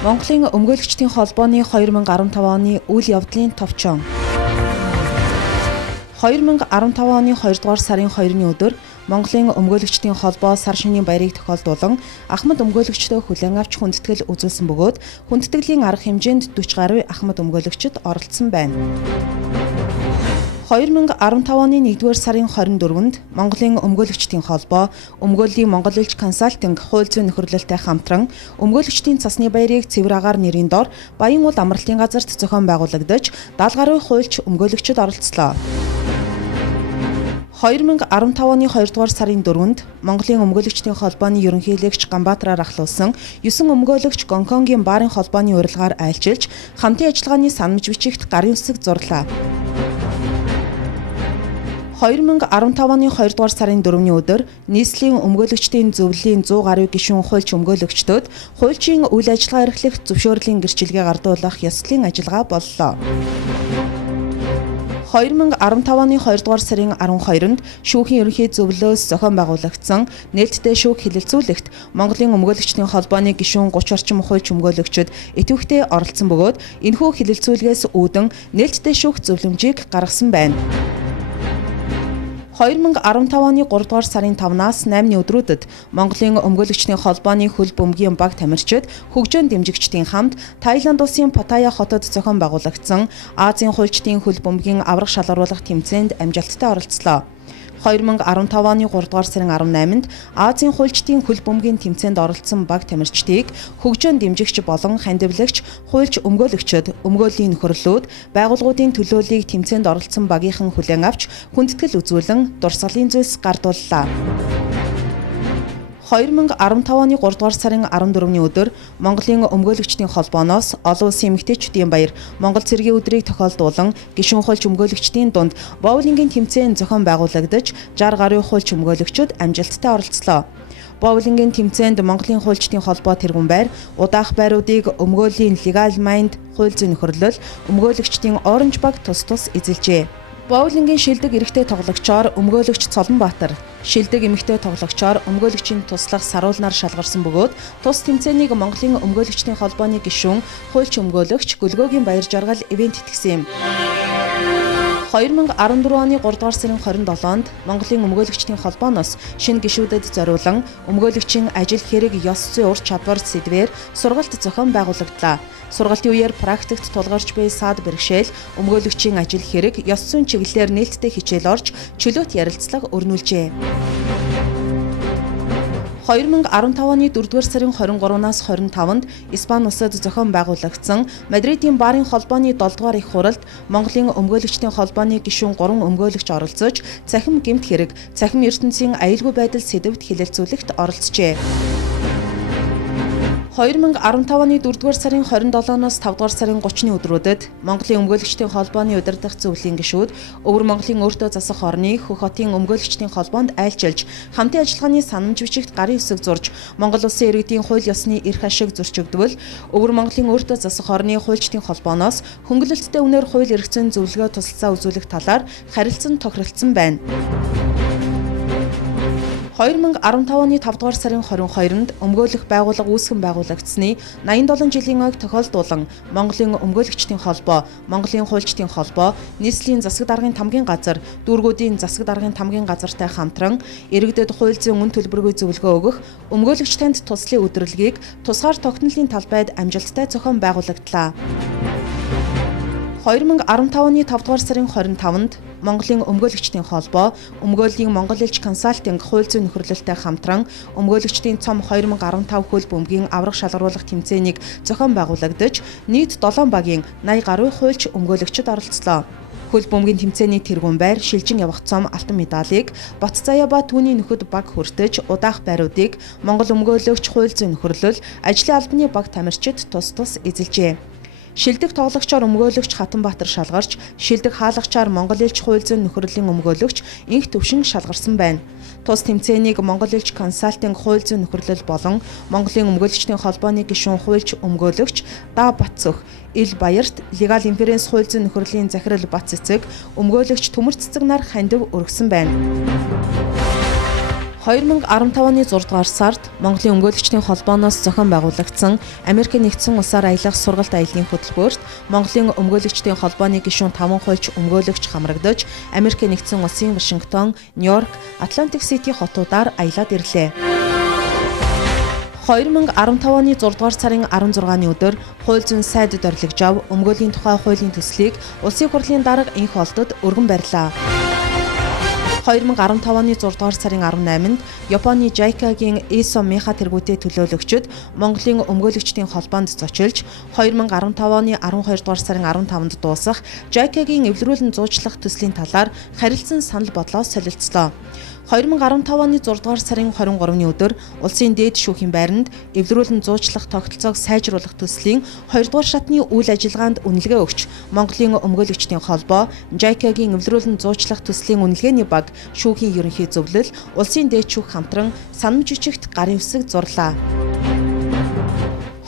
Монголын өмгөөлөгчдийн холбооны 2015 оны үйл явдлын товчон. 2015 оны 2 дугаар сарын 2-ны өдөр Монголын өмгөөлөгчдийн холбоо сар шинийн баярыг тохиолдуулан Ахмад өмгөөлөгчдөө хүлээн авч хүндэтгэл үзүүлсэн бөгөөд хүндэтгэлийн арга хэмжээнд 40 гаруй Ахмад өмгөөлөгчд оролцсон байна. 2015 оны 1-р сарын 24-нд Монголын өмгөөлөгчдийн холбоо Өмгөөллийн Монгол элч консалтинг хууль зүйн нөхөрлөлтэй хамтран өмгөөлөгчдийн цасны баярыг цэвэр агаар нэрийн дор Баян уул амралтын газарт зохион байгуулагдаж 70 гаруй хуульч өмгөөлөгчд оролцлоо. 2015 оны 2 дугаар сарын 4-нд Монголын өмгөөлөгчдийн холбооны ерөнхийлөгч Ганбаатараар ахлуулсан 9 өмгөөлөгч Гонконгийн баарын холбооны урилгаар айлчилж хамтын ажиллагааны санамж бичигт гарын үсэг зурлаа. 2015 оны 2 дугаар сарын 4-ний өдөр нийслэлийн өмгөөлөгчдийн зөвлөлийн 100 гаруй гишүүн хуульч өмгөөлөгчдөд хуульчийн үйл ажиллагаа эрхлэх зөвшөөрлийн гэрчилгээ гардуулах ёслолын ажиллагаа боллоо. 2015 оны 2 дугаар сарын 12-нд шүүхийн ерөнхий зөвлөлөөс зохион байгуулагдсан нээлттэй шүүх хэлэлцүүлэгт Монголын өмгөөлөгчдийн холбооны гишүүн 30 орчим хуульч өмгөөлөгчд идэвхтэй оролцсон бөгөөд энэхүү хэлэлцүүлгээс үүдэн нээлттэй шүүх зөвлөмжийг гаргасан байна. 2015 оны 3 дугаар сарын 5-наас 8-ны өдрүүдэд Монголын өмгөөлөгчдийн холбооны хөл бөмбөгийн баг тамирчид хөгжөөн дэмжигчдийн хамт Таиланд улсын Паттайя хотод зохион байгуулагдсан Азийн хуульчдын хөл бөмбөгийн аврах шалгаруулах тэмцээнд амжилттай оролцлоо. 2015 оны 3 дугаар сарын 18-нд Азийн хуульчдын хөл бөмбөгийн тэмцээнд оролцсон баг тамирчдыг хөгжөөн дэмжигч болон хандивлагч хуульч өмгөөлөгчд өмгөөллийн нөхөрлөлүүд байгууллагуудын төлөөллийг тэмцээнд оролцсон багийнхан хүлээн авч хүндэтгэл үзүүлэн дурсгалын зүйлс гардууллаа. 2015 оны 3 дугаар сарын 14-ний өдөр Монголын өмгөөлөгчдийн холбооноос олон улсын эмэгтэйчүүдийн баяр Монгол цэргийн өдрийг тохиолдуулан гишүүн хуульч өмгөөлөгчдийн дунд боулингийн тэмцээн зохион байгуулагдаж 60 гаруй хуульч өмгөөлөгчд амжилттай оролцлоо. Боулингийн тэмцээнд Монголын хуульчдын холбоо тэргүүн байр удаах байруудыг өмгөөлийн Legal Mind хууль зүйн нөхөрлөл өмгөөлөгчдийн оранж баг тус эзэлжээ. Боулингийн шилдэг эрэгтэй тоглогчоор өмгөөлөгч Цолонбаатар, шилдэг эмэгтэй тоглогчоор өмгөөлөгчийн туслах Саруулнаар шалгарсан бөгөөд тус тэмцээнийг Монголын өмгөөлөгчдийн холбооны гишүүн хуульч өмгөөлөгч Гөлгөөгийн баяр жаргал ивент итгэсэн юм. 2014 оны 3 дугаар сарын 27-нд Монголын өмгөөлөгчдийн холбооноос шинэ гишүүдэд зориулан өмгөөлөгчийн ажил хэрэг ёс зүйн ур чадвар сэдвээр сургалт зохион байгуулагдлаа. Сургалтын үеэр практикт тулгарч буй саад бэрхшээл өмгөөлөгчийн ажил хэрэг ёс зүйн чиглэлээр нээлттэй хичээл орж чөлөөт ярилцлага өрнүүлжээ. 2015 оны 4-р сарын 23-наас 25-нд Испани улсад зохион байгуулагдсан Мадридын баарын холбооны 7-р их хуралд Монголын өмгөөлөгчдийн холбооны гишүүн 3 өмгөөлөгч оролцож цахим гэмт хэрэг, цахим ертөнцийн аюулгүй байдал сэдвт хэлэлцүүлэгт оролцжээ. 2015 оны 4-р сарын 27-наас 5-р сарын 30-ны өдрүүдэд Монголын өмгөөлөгчдийн холбооны удирдах зөвлөлийн гишүүд Өвөр Монголын өөртөө засах орны Хөх хотын өмгөөлөгчдийн холбоонд айлчилж хамтын ажиллагааны санамж бичигт гарын үсэг зурж Монгол улсын иргэдийн хууль ёсны эрх ашиг зөрчигдвөл Өвөр Монголын өөртөө засах орны хуульчдын холбооноос хөнгөлөлттэй үнээр хууль эрх зүйн зөвлөгөө тусалцаа үзүүлэх талаар харилцан тохиролцсон байна. 2015 оны 5 дугаар сарын 22-нд өмгөөлөх байгууллага үүсгэн байгуулагдсны 87 жилийн ойг тохиолдуулан Монголын өмгөөлөгчдийн холбоо, Монголын хуульчдын холбоо, нийслэлийн засаг даргын тамгын газар, дүүргүүдийн засаг даргын тамгын газартай хамтран иргэдэд хууль зүйн үн төлбөргүй зөвлөгөө өгөх өмгөөлөгч танд туслын өдрөлгийг тусгаар тогтнолын талбайд амжилттай зохион байгуулагдлаа. 2015 оны 5 дугаар сарын 25-нд Монголын өмгөөлөгчдийн холбоо Өмгөөлийн Монгол элч консалтинг хууль зүйн нөхөрлөлтэй хамтран өмгөөлөгчдийн цом 2015 хөл бөмбөгийн аврах шалгаруулах тэмцээнийг зохион байгуулагдаж нийт 7 багийн 80 гаруй хуульч өмгөөлөгчд оролцлоо. Хөл бөмбөгийн тэмцээний тэргүүн байр шилжин явах цом алтан медалийг Бат Заяа ба түүний нөхөд баг хүртэж удаах байруудыг Монгол өмгөөлөгч хууль зүйн нөхөрлөл ажлын албаны баг тамирчид тус эзэлжээ. Шилдэг тоглогчоор өмгөөлөгч Хатанбаатар шалгарч, шилдэг хаалгачаар Монгол элч хууль зүйн нөхөрлөлийн өмгөөлөгч инх төвшин шалгарсан байна. Тус тэмцээнийг Монгол элч консалтинг хууль зүйн нөхөрлөл болон Монголын өмгөөлөгчдийн холбооны гишүүн хуульч өмгөөлөгч Да Батцөх, Ил Баярт, Legal Inference хууль зүйн нөхөрлөлийн захирал Бат Цэцэг, өмгөөлөгч Төмөр Цэцэг нар хандив өргөсөн байна. 2015 оны 6 дугаар сард Монголын өмгөөлөгчдийн холбооноос зохион байгуулагдсан Америк нэгдсэн улсаар аялах сургалт аяллаа хөтөлбөрт Монголын өмгөөлөгчдийн холбооны гишүүн 5 хуульч өмгөөлөгч хамрагдаж Америк нэгдсэн улсын Вашингтон, Нью-Йорк, Атлантик Сити хотуудаар аялаад ирлээ. 2015 оны 6 дугаар сарын 16-ны өдөр хууль зүйн сайдд орилгож ав өмгөөлийн тухай хуулийн төслийг улсын хурлын дарга энх олдод өргөн барьлаа. 2015 оны 6 дугаар сарын 18-нд Японы JICA-гийн ESO Меха тэргүүтээ төлөөлөгчид Монголын өмгөөлөгчдийн холбоонд зочилж 2015 оны 12 дугаар сарын 15-нд дуусах JICA-гийн эвлэрүүлэн зуучлах төслийн талаар харилцан санал бодлоо солилцлоо. 2015 оны 6 дугаар сарын 23-ны өдөр улсын дээд шүүхийн байранд эвлэрүүлэн зуучлах тогтолцоог сайжруулах төслийн 2 дугаар шатны үйл ажиллагаанд үнэлгээ өгч Монголын өмгөөлөгчдийн холбоо, JICA-гийн эвлэрүүлэн зуучлах төслийн үнэлгээний баг, шүүхийн ерөнхий зөвлөл, улсын дээд шүүх хамтран санамж жижигт гарын үсэг зурлаа.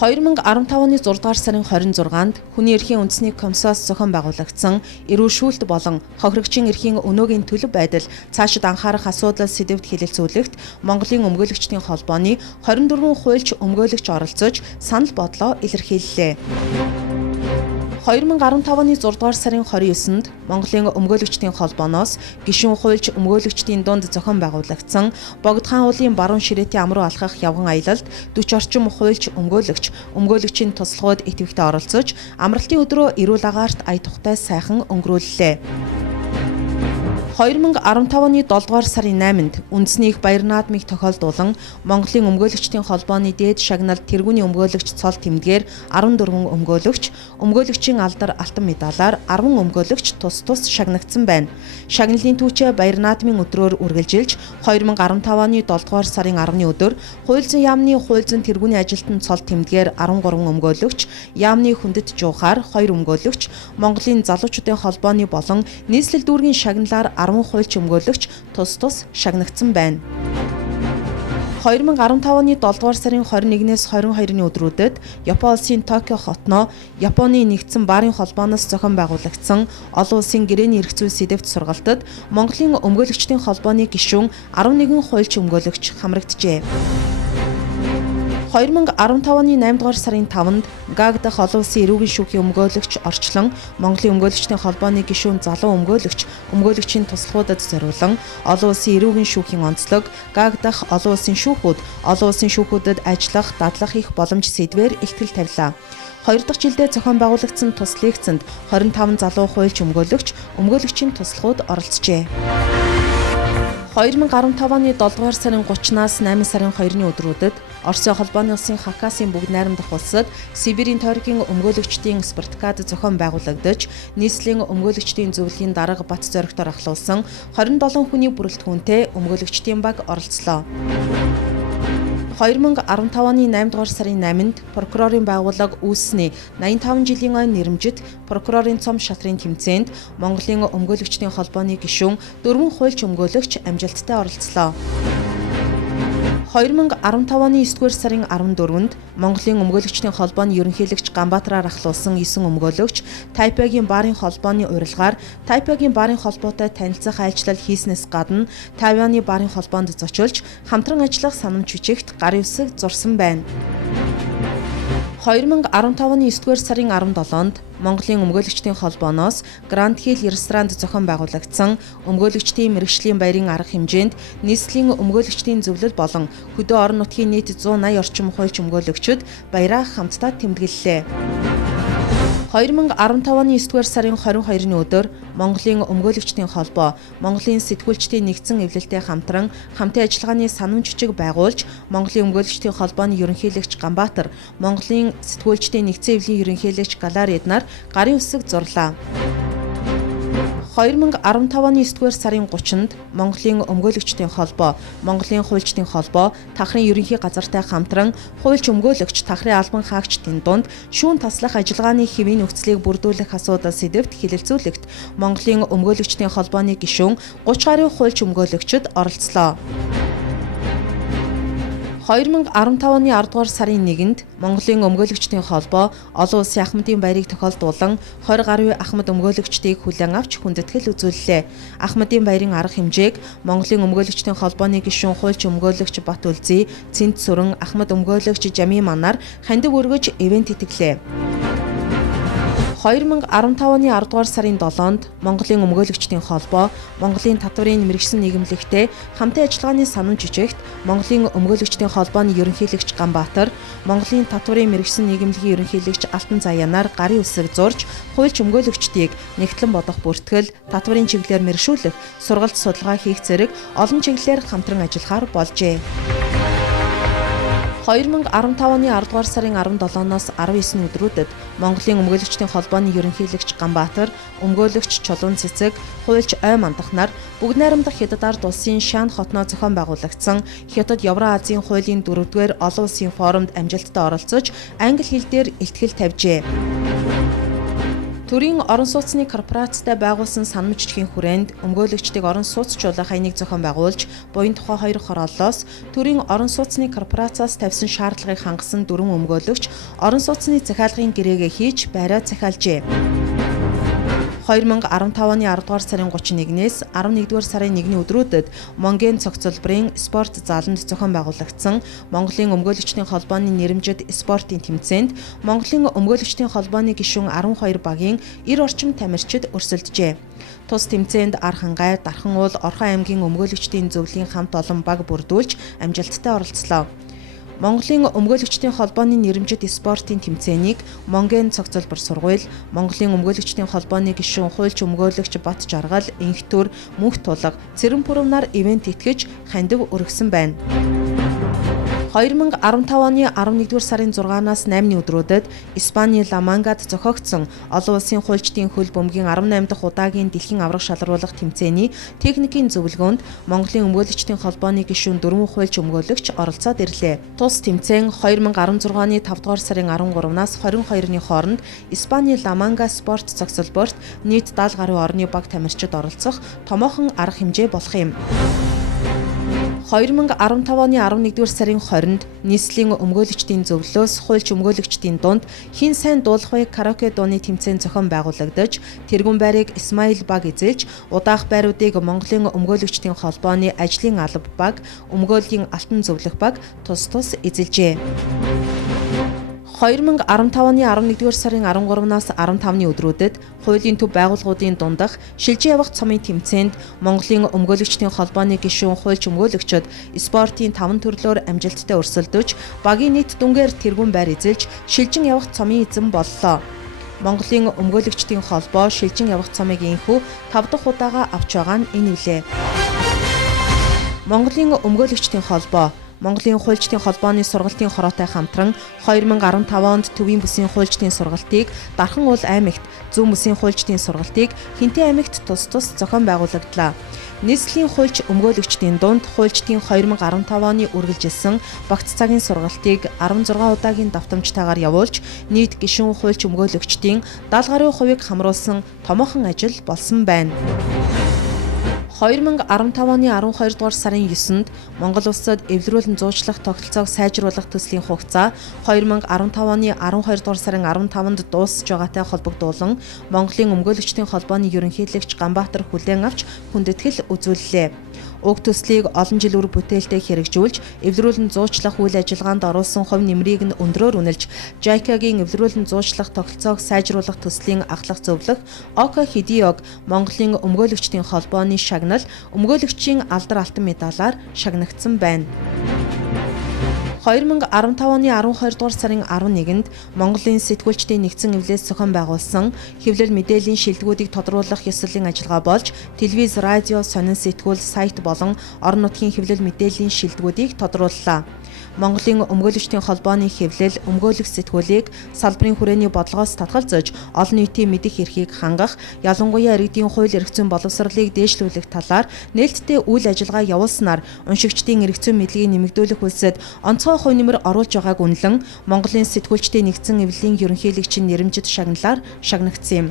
2015 оны 6 дугаар сарын 26-нд хүний эрхийн үндэсний комиссоос зохион байгуулагдсан эрүүл шүүлт болон хохирогчийн эрхийн өнөөгийн төлөв байдал цаашид анхаарах асуудал сэдвт хэлэлцүүлэгт Монголын өмгөөлөгчдийн холбооны 24 хуульч өмгөөлөгч оролцож санал бодлоо илэрхийллээ. 2015 оны 6 дугаар сарын 29-нд Монголын өмгөөлөгчдийн холбооноос гишүүн хуульч өмгөөлөгчдийн дунд зохион байгуулагдсан Богд хаан уулын баруун ширээтэй ам руу алхах явган аялалд 40 орчим хуульч өмгөөлөгчийн туслахууд идэвхтэй оролцож амралтын өдрөө эрүүл агаарт ая тухтай сайхан өнгөрүүллээ. 2015 оны 7 дугаар сарын 8-нд үндэсний их баяр наадмыг тохиолдуулан Монголын өмгөөлөгчдийн холбооны дээд шагналд тэргүүний өмгөөлөгч цол тэмдгээр 14 өмгөөлөгчийн алдар алтан медалаар 10 өмгөөлөгч тус шагнагдсан байна. Шагналын түүчээ баяр наадмын өдрөөр үргэлжилж 2015 оны 7 дугаар сарын 10-ны өдөр хууль зүйн яамны хууль зүйн тэргүүний ажилтан цол тэмдгээр 13 өмгөөлөгч, яамны хүндэт жуухаар 2 өмгөөлөгч, Монголын залуучуудын холбооны болон нийслэл дүүргийн шагналаар 10 хуульч өмгөөлөгч тус шагнагдсан байна. 2015 оны 7 дугаар сарын 21-ээс 22-ны өдрүүдэд Япон улсын Токио хотноо Японы нэгдсэн баарын холбооноос зохион байгуулагдсан олон улсын гэрээний эрх зүй сэдвт сургалтад Монголын өмгөөлөгчдийн холбооны гишүүн 11 хуульч өмгөөлөгч хамрагджээ. 2015 оны 8 дугаар сарын 5-нд Гаг дахь олон улсын эрүүгийн шүүхийн өмгөөлөгч орчлон Монголын өмгөөлөгчдийн холбооны гишүүн залуу өмгөөлөгчийн туслахуудад зориулан олон улсын эрүүгийн шүүхийн онцлог, Гаг дахь олон улсын шүүхүүдэд ажиллах, дадлах их боломж сэдвээр илтгэл тавилаа. 2 дахь жилдээ зохион байгуулагдсан тус лекцэнд 25 залуу хуульч өмгөөлөгчийн туслахууд оролцжээ. 2015 оны 7 дугаар сарын 30-наас 8 сарын 2-ны өдрүүдэд Оросын холбооны улсын Хакасын бүгд найрамдах улсад Сибирийн тойргийн өмгөөлөгчдийн спартакиад зохион байгуулагдаж, нийслэлийн өмгөөлөгчдийн зөвлөлийн дарга бат зоригтоор ахлуулсан 27 хүний бүрэлдэхүүнтэй өмгөөлөгчдийн баг оролцлоо. 2015 оны 8 дугаар сарын 8-нд прокурорын байгууллага үүссэний 85 жилийн ойн нэрэмжит прокурорын цом шатрын тэмцээнд Монголын өмгөөлөгчдийн холбооны гишүүн 4 хуульч өмгөөлөгч амжилттай оролцлоо. 2015 оны 9 дугаар сарын 14-нд Монголын өмгөөлөгчдийн холбооны ерөнхийлөгч Ганбаатараар ахлуулсан 9 өмгөөлөгч Тайпегийн баарын холбооны урилгаар Тайпегийн баарын холбоотой танилцах айлчлал хийснээс гадна Тайваны баарын холбоонд зочилж хамтран ажиллах санамж бичигт гарын үсэг зурсан байна. 2015 оны 9 дугаар сарын 17-нд Монголын өмгөөлөгчдийн холбооноос Гранд Хилл ресторанд зохион байгуулагдсан өмгөөлөгчдийн мэргэжлийн баярын арга хэмжээнд нийслэлийн өмгөөлөгчдийн зөвлөл болон хөдөө орон нутгийн нийт 180 орчим хуульч өмгөөлөгчид баяраа хамтдаа тэмдэглэлээ. 2015 оны 9 дугаар сарын 22-ны өдөр Монголын өмгөөлөгчдийн холбоо, Монголын сэтгүүлчдийн нэгдсэн эвлэлтэй хамтран хамтын ажиллагааны санамж жижиг байгуулж, Монголын өмгөөлөгчдийн холбооны ерөнхийлөгч Ганбаатар, Монголын сэтгүүлчдийн нэгдсэн эвлийн ерөнхийлөгч Галарид нар гарын үсэг зурлаа. 2015 оны 9 дугаар сарын 30-нд Монголын өмгөөлөгчдийн холбоо, Монголын хуульчдын холбоо, Тахрын ерөнхий газартай хамтран хуульч өмгөөлөгч Тахрын албан хаагчдын дунд шүүн таслах ажиллагааны хэвийн нөхцөлийг бүрдүүлэх асуудал сэдвт хэлэлцүүлэгт Монголын өмгөөлөгчдийн холбооны гишүүн 30 гаруй хуульч өмгөөлөгчид оролцлоо. 2015 оны 10 дугаар сарын 1-нд Монголын өмгөөлөгчдийн холбоо олон улсын Ахмадын баярыг тохиолдуулан 20 гаруй Ахмад өмгөөлөгчдийг хүлээн авч хүндэтгэл үзүүллээ. Ахмадын баярын арга хэмжээг Монголын өмгөөлөгчдийн холбооны гишүүн хуульч өмгөөлөгч Бат Үлзий, Цэнт Сүрэн, Ахмад өмгөөлөгч Жами Манаар хандив өргөж ивент итгэлээ. 2015 оны 10 дугаар сарын 7-нд Монголын өмгөөлөгчдийн холбоо Монголын татврын мэргэжсэн нийгэмлэгтэй хамтын ажиллагааны санамж жижигт Монголын өмгөөлөгчдийн холбооны ерөнхийлөгч Ганбаатар, Монголын татврын мэргэжсэн нийгэмлэгийн ерөнхийлөгч Алтан Заяанаар гарын үсэг зурж, хуульч өмгөөлөгчдийг нэгтлэн бодох бүртгэл, татврын чиглэлээр мэргэшүүлэх, сургалт судалгаа хийх зэрэг олон чиглэлээр хамтран ажиллахаар болжээ. 2015 оны 10 дугаар сарын 17-ноос 19 өдрүүдэд Монголын өмгөөлөгчдийн холбооны ерөнхийлөгч Ганбаатар, өмгөөлөгч Чулуун Цэцэг, хуульч Ой Мандах нар бүгд найрамдах Хятад ард улсын Шан хотноо зохион байгуулагдсан Хятад Евразийн хуулийн 4-р олон улсын форумд амжилттай оролцож, англи хэл дээр илтгэл тавьжээ. Төрийн орон сууцны корпорацтай байгуулсан санамж жижигхийн хүрээнд өмгөөлөгчдийг орон сууцчлуулах хаяныг зохион байгуулж, буян тухай 2 хорооллоос төрийн орон сууцны корпорацаас тавьсан шаардлагыг хангасан 4 өмгөөлөгч орон сууцны захиалгын гэрээгээ хийж байраа захиалжээ. 2015 оны 10 дугаар сарын 31-ээс 11 дугаар сарын 1-ний өдрүүдэд Монгийн цогцлбарын спорт зааланд зохион байгуулагдсан Монголын өмгөөлөгчдийн холбооны нэрэмжит спортын тэмцээнд Монголын өмгөөлөгчдийн холбооны гишүүн 12 багийн 90 орчим тамирчид өрсөлдөжээ. Тус тэмцээнд Архангай, Дархан уул, Орхон аймгийн өмгөөлөгчдийн зөвлөлийн хамт олон баг бүрдүүлж амжилттай оролцлоо. Монголын өмгөөлөгчдийн холбооны нэрэмжит спортын тэмцээнийг Монгийн цогцлбор сургууль, Монголын өмгөөлөгчдийн холбооны гишүүн хуульч өмгөөлөгч Бат Жаргал, Инхтүр, Мөнх Тулга, Цэрэн Пүрэвнаар ивент итгэж хандив өргөсөн байна. 2015 оны 11-р сарын 6-наас 8-ны өдрүүдэд Испани Ла-Мангад зохиогдсон олон улсын хуульчдын хөл бөмбөгийн 18 дахь удаагийн дэлхийн аварга шалгаруулах тэмцээний техникийн зөвлөгөөнд Монголын өмгөөлөгчдийн холбооны гишүүн 4 хуульч өмгөөлөгч оролцоод ирлээ. Тус тэмцээн 2016 оны 5-р сарын 13-наас 22-ны хооронд Испани Ла-Манга спорт цогцлборт нийт 70 гаруй орны баг тамирчид оролцох томоохон арга хэмжээ болох юм. 2015 оны 11-р сарын 20-нд нийслэлийн өмгөөлөгчдийн зөвлөлөөс хуульч өмгөөлөгчдийн дунд хин сайн дуулах вэ караоке дууны тэмцээн зохион байгуулагдаж, тэргүүн байрыг Исмаил баг эзэлж, удаах байруудыг Монголын өмгөөлөгчдийн холбооны ажлын алба баг, өмгөөлийн алтан зөвлөх баг тус эзэлжээ. 2015 оны 11-р сарын 13-наас 15-ны өдрүүдэд хуулийн төв байгууллагуудын дундах шилжиж явах цомын тэмцээнд Монголын өмгөөлөгчдийн холбооны гишүүн хуульч өмгөөлөгчид спортын 5 төрлөөр амжилттай өрсөлдөж, багийн нийт дүнгээр тэргүүн байр эзэлж, шилжин явах цомын эзэн боллоо. Монголын өмгөөлөгчдийн холбоо шилжин явах цомыг инхүү 5 дахь удаага авч байгаа нь энэ үлээ. Монголын өмгөөлөгчдийн холбоо Монголын хуульчдын холбооны сургалтын хороотой хамтран 2015 онд Төвийн бүсийн хуульчдын сургалтыг, Дархан уул аймагт Зүүн бүсийн хуульчдын сургалтыг Хинтээ аймагт тус зохион байгуулагдлаа. Нийслэлийн хуульч өмгөөлөгчдийн дунд хуульчдын 2015 оны үргэлжилсэн багц цагийн сургалтыг 16 удаагийн давтамжтайгаар явуулж, нийт гишүүн хуульч өмгөөлөгчдийн 70 гаруй хувийг хамруулсан томоохон ажил болсон байна. 2015 оны 12 дугаар сарын 9-нд Монгол улсад эвлэрүүлэн зуучлах тогтолцоог сайжруулах төслийн хугацаа 2015 оны 12 дугаар сарын 15-нд дуусж байгаатай холбогдуулан Монголын өмгөөлөгчдийн холбооны ерөнхийлөгч Ганбаатар хүлээн авч хүндэтгэл үзүүллээ. Уг төслийг олон жил үр бүтээлтэй хэрэгжүүлж, эвлэрүүлэн зуучлах үйл ажиллагаанд оруулсан хувь нэмрийг нь өндрөөр үнэлж, JICA-гийн эвлэрүүлэн зуучлах тогтолцоог сайжруулах төслийн ахлах зөвлөх Око Хидиог Монголын өмгөөлөгчдийн холбооны шагнал өмгөөлөгчийн алдар алтан медалаар шагнагдсан байна. 2015 оны 12 дугаар сарын 11-нд Монголын сэтгүүлчдийн нэгдсэн эвлээс зохион байгуулсан хэвлэл мэдээллийн шилдэгүүдийг тодруулах ёслолын ажиллагаа болж, телевиз, радио, сонин сэтгүүл, сайт болон орон нутгийн хэвлэл мэдээллийн шилдэгүүдийг тодрууллаа. Монголын өмгөөлөгчдийн холбооны хэвлэл, өмгөөлөх сэтгүүлийг салбарын хүрээний бодлогоос татгалзаж, олон нийтийн мэдих эрхийг хангах, ялангуяа иргэдийн хууль эрх зүйн боловсролыг дээшлүүлэх талаар нээлттэй үйл ажиллагаа явуулснаар уншигчдын эрх зүйн мэдлэгийг нэмэгдүүлэх үлсэд онцгой хувь нэмэр оруулж байгааг үнэлэн Монголын сэтгүүлчдийн нэгдсэн эвлэлийн ерөнхийлөгчийн нэрэмжит шагналаар шагнагдсан юм.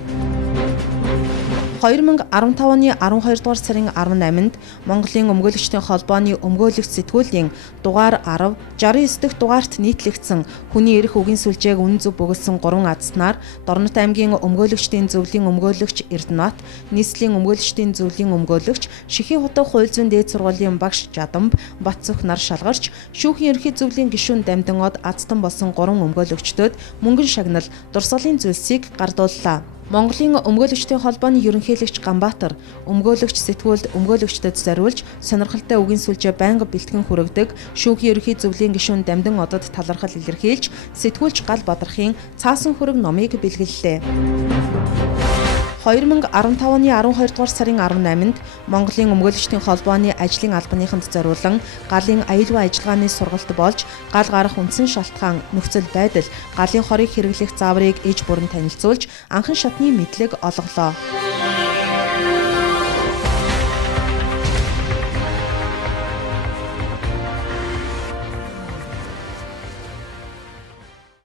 2015 оны 12 дугаар сарын 18-нд Монголын өмгөөлөгчдийн холбооны өмгөөлөгч сэтгүүлийн дугаар 10, 69 дахь дугаарт нийтлэгдсэн хүний эрх үгийн сүлжээг үнэн зөв бөглсөн 3 азтнаар Дорнот аймгийн өмгөөлөгчдийн зөвлөлийн өмгөөлөгч Эрдэнэт, нийслэлийн өмгөөлөгчдийн зөвлөлийн өмгөөлөгч, Шихийн хотог хууль зүйн дээд сургуулийн багш Жадамб, Батцөх нар шалгарч, шүүхийн ерхий зөвлөлийн гишүүн Дамдангод азтан болсон 3 өмгөөлөгчдөд мөнгөн шагнал, дурсгалын зүйлсийг гардууллаа. Монголын өмгөөлөгчдийн холбооны ерөнхийлөгч Ганбаатар өмгөөлөгч сэтгүүлд өмгөөлөгчдөд зориулж сонирхолтой үгийн сүлжээ байнга бэлтгэн хүргэдэг шүүхийн ерхий зөвлөлийн гишүүн Дамдан одод талархал илэрхийлж сэтгүүлч Гал Бадрахын цаасан хөрөг номыг бэлгэллээ. 2015 оны 12 дугаар сарын 18-нд Монголын өмгөөлөгчдийн холбооны ажлын албаныханд зориулан галын аюулгүй ажиллагааны сургалт болж гал гарах үндсэн шалтгаан, нөхцөл байдал, галын хорыг хэрэглэх зааврыг эж бүрэн танилцуулж анхан шатны мэдлэг олголоо.